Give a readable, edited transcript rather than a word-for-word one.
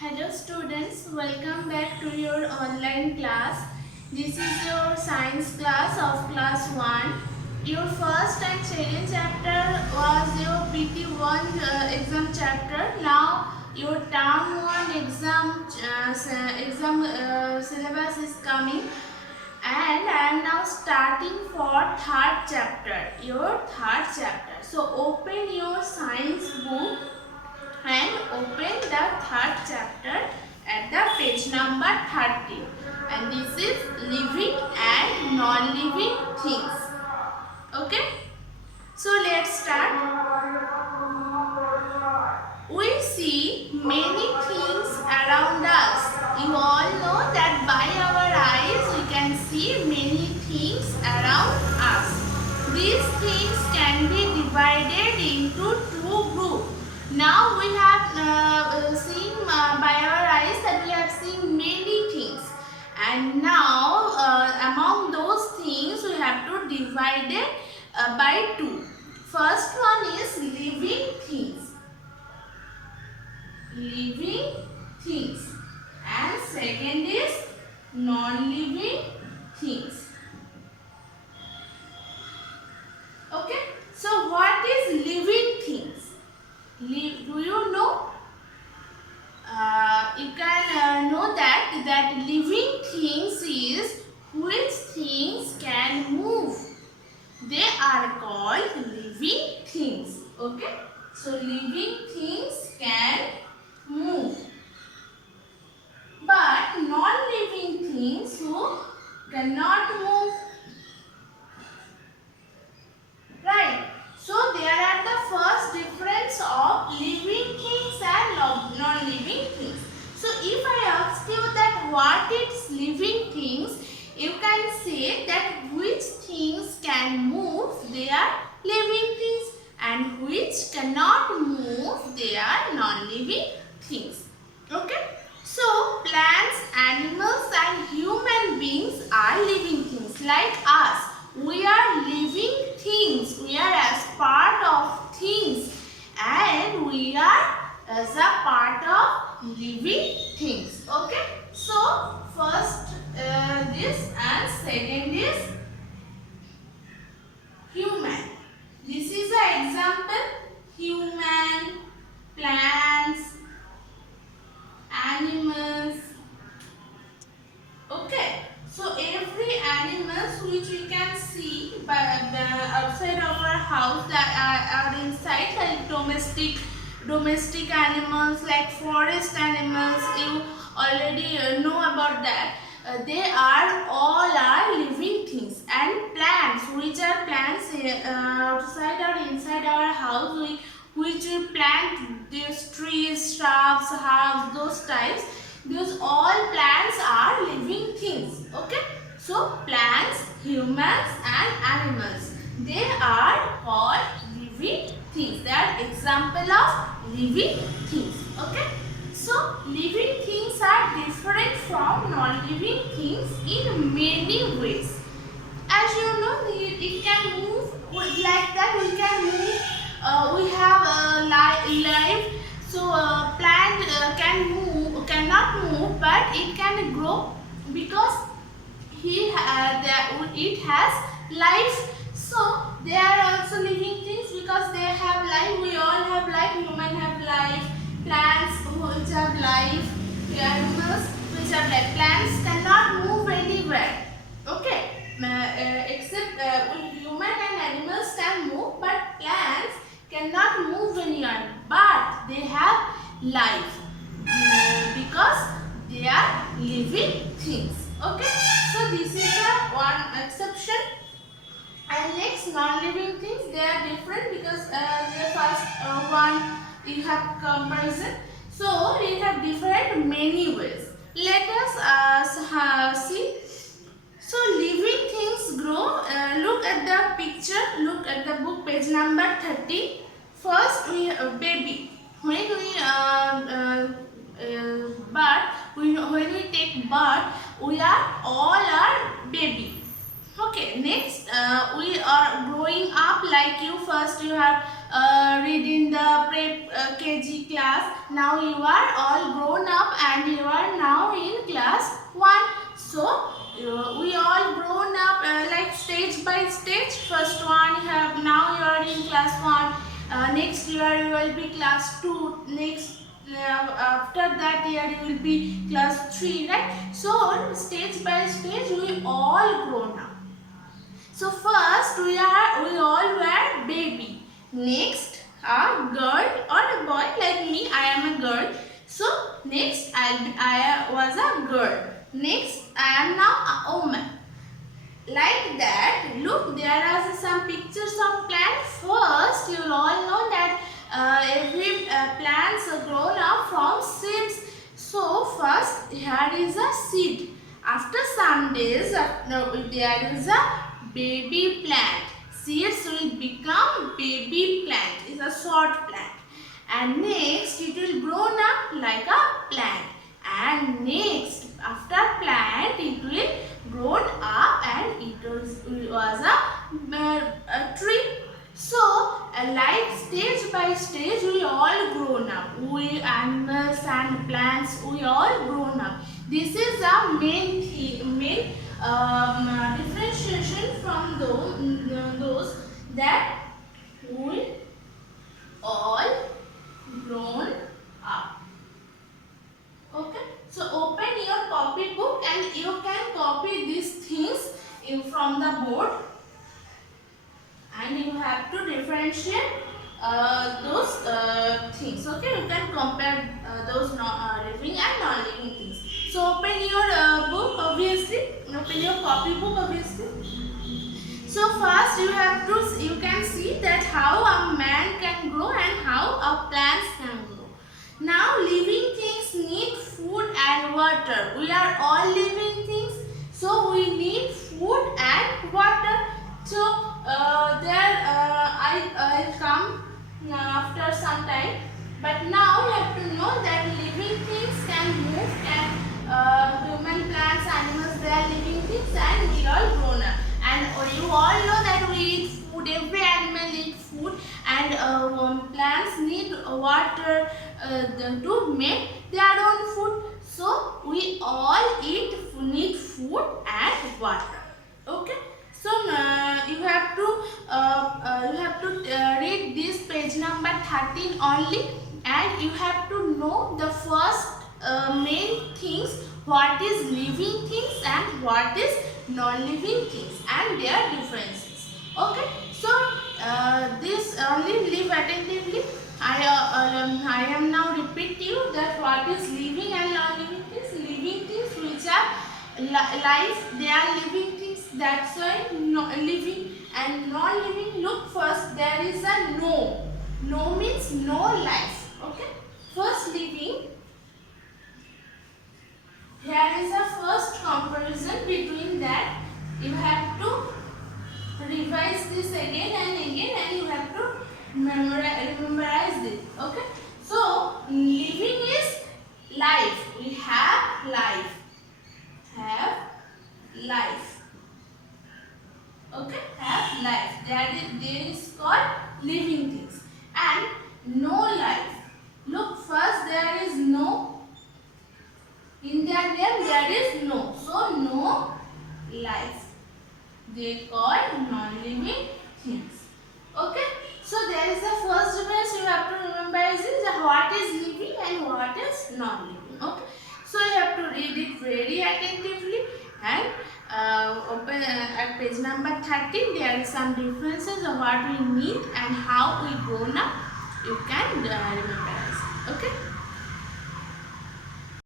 Hello students, welcome back to your online class. This is your science class of class 1. Your first and second chapter was your PT1 exam chapter. Now your term 1 exam syllabus is coming and I am now starting for third chapter. Your third chapter. So open your science book and open the third chapter at the page number 30, and this is living and non-living things. Okay, so let's start. We see many things around us. You all know that by our eyes we can see many things around us. These things can be divided into two groups. Now we have seen by our eyes that we have seen many things, and now among those things we have to divide it by two. First one is living things, and second is non-living things. Okay, so what is living things? Do you know? You can know that living things is which things can move. They are called living things. Okay, so living things can move, but non-living things who cannot move. Right. So there are the first difference of living things and non-living things. So if I ask you that what is living things, you can say that which things can move, they are living things, and which cannot move, they are non-living things. Okay. So plants, animals and human beings are living things. Like us, we are living things. We are as part of things, and we are as a part of living things. Okay. So first this and second is human. This is an example. Human, plants, animals. Okay, so every animals which we can see by outside of our house that are inside, like domestic animals, like forest animals, you already know about that. They are all are living things, and plants, which are plants outside or inside our house, which we plant these trees, shrubs, herbs, those types. Those all plants are living things. Okay, so plants, humans and animals, they are called living things. They are example of living things. Okay, so living things are different from non-living things in many ways. As you know, it can move like that. We can move. We have a life. So plant cannot move, but it can grow because it has life. So they are also living things because they have life. We all have life. Human have life. Plants which have life. Animals which have life. Plants cannot move anywhere. Okay. Except human and animals can move, but plants cannot move anywhere, but they have life because they are living things. Okay, so this is the one exception. And next, non-living things, they are different because the first one you have comparison. So we have different many ways. Let us see. So living things grow. Look at the picture. Look at the book, page number 30. First, we baby. When we take birth, we are all are baby. Okay. Next, we are growing up like you. First, you have read in the KG class. Now you are all grown up and you are now in class 1. So we all grown up like stage by stage. First one now you are in class 1. Next year you will be class 2. Next after that year you will be class 3, right? So stage by stage we all grown up. So first we all were baby. Next a girl or a boy, like me, I am a girl. So next I was a girl. Next I am now a woman. Like that, look, there are some pictures of plants. First, you will all know that every plants are grown up from seeds. So first, here is a seed. After some days, there is a baby plant. Seeds will become baby plant. It's a short plant. And next, it will grown up like a plant. And next, after plant, it will grown up and it was a tree. So, like stage by stage, we all grown up. We animals and plants, we all grown up. This is the main differentiation from those that we all grown up. Okay, so open your copy book and you can copy these things from the board, and you have to differentiate those things. Okay, you can compare those living and non-living things. So open your book, obviously. Open your copy book, obviously. So first you can see that how a man can grow and how a plant can grow. Now living things need food and water. We are all living things, so we need food and water. So I'll come after some time. But now you have to know that living things can move, human, plants, animals, they are living things, and we are grown up. And you all know that we eat food, every animal eats food, and plants need water to make their own food. So we all need food and water. Okay. So you have to read this page number 13 only, and you have to know the first main things, what is living things and what is non-living things and their differences. Okay, so this only live attentively. I am now repeat you that what is living and non-living things. Living things which are life, they are living things, that's why living. And non-living, look, first there is a no. No means no life. Okay, first living. Here is a first comparison between that. You have to revise this again and again, and you have to memorize this. Okay, so living is life. We have life. Have life. Okay, have life. There is called living things. And no life. Look, first there is no. In their name there is no. So no life. They call non-living things. Okay. So there is the first difference you have to remember is what is living and what is non-living. Okay. So you have to read it very attentively, and open at page number 13. There are some differences of what we need and how we grown up. You can remember. Okay.